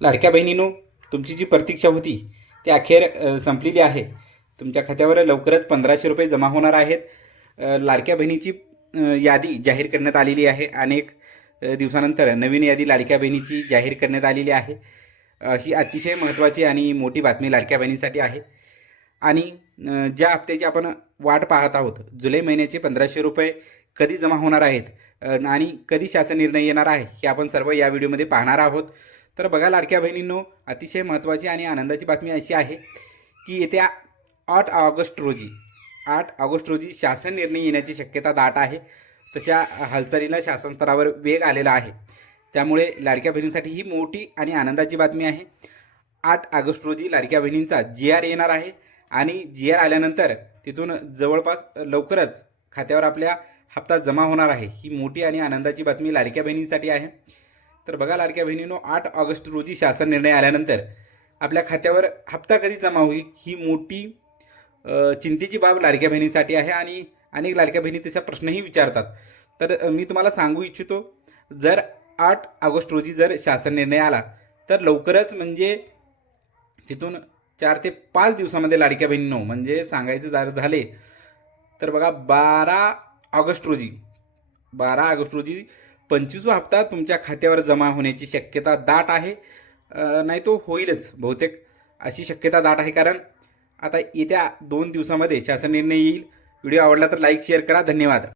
लाडक्या बहिणींनो, तुमची जी प्रतीक्षा होती ती अखेर संपलेली आहे. तुमच्या खात्यावर लवकरच 1500 रुपये जमा होणार आहेत. लाडक्या बहिणीची यादी जाहीर करण्यात आलेली आहे. अनेक दिवसानंतर नवीन यादी लाडक्या बहिणीची जाहीर करण्यात आलेली आहे. अशी अतिशय महत्त्वाची आणि मोठी बातमी लाडक्या बहिणीसाठी आहे. आणि ज्या हप्त्याची आपण वाट पाहत आहोत, जुलै महिन्याचे 1500 रुपये कधी जमा होणार आहेत आणि कधी शासन निर्णय येणार आहे, हे आपण सर्व या व्हिडिओमध्ये पाहणार आहोत. तर बघा लाडक्या बहिणींनो, अतिशय महत्त्वाची आणि आनंदाची बातमी अशी आहे की येत्या 8 ऑगस्ट रोजी शासन निर्णय येण्याची शक्यता दाट आहे. तशा हालचालीला शासन स्तरावर वेग आलेला आहे. त्यामुळे लाडक्या बहिणींसाठी ही मोठी आणि आनंदाची बातमी आहे. 8 ऑगस्ट रोजी लाडक्या बहिणींचा GR येणार आहे आणि GR आल्यानंतर तिथून जवळपास लवकरच खात्यावर आपल्या हप्ता जमा होणार आहे. ही मोठी आणि आनंदाची बातमी लाडक्या बहिणींसाठी आहे. तर बघा लाडक्या बहिणींनो, 8 ऑगस्ट रोजी शासन निर्णय आल्यानंतर आपल्या खात्यावर हप्ता कधी जमा होईल, ही मोठी चिंतेची बाब लाडक्या बहिणींसाठी आहे. आणि अनेक लाडक्या बहिणी त्याचा प्रश्नही विचारतात. तर मी तुम्हाला सांगू इच्छितो, जर 8 ऑगस्ट रोजी जर शासन निर्णय आला तर लवकरच, म्हणजे तिथून 4 ते 5 दिवसामध्ये लाडक्या बहिणींनो, म्हणजे सांगायचं जर झाले तर बघा 12 ऑगस्ट रोजी 25वा हप्ता तुमच्या खात्यावर जमा होण्याची शक्यता दाट आहे. नाही तो होईलच बहुतेक, अशी शक्यता दाट आहे. कारण आता येत्या 2 दिवसामध्ये शासन निर्णय येईल. व्हिडिओ आवडला तर लाईक शेअर करा. धन्यवाद.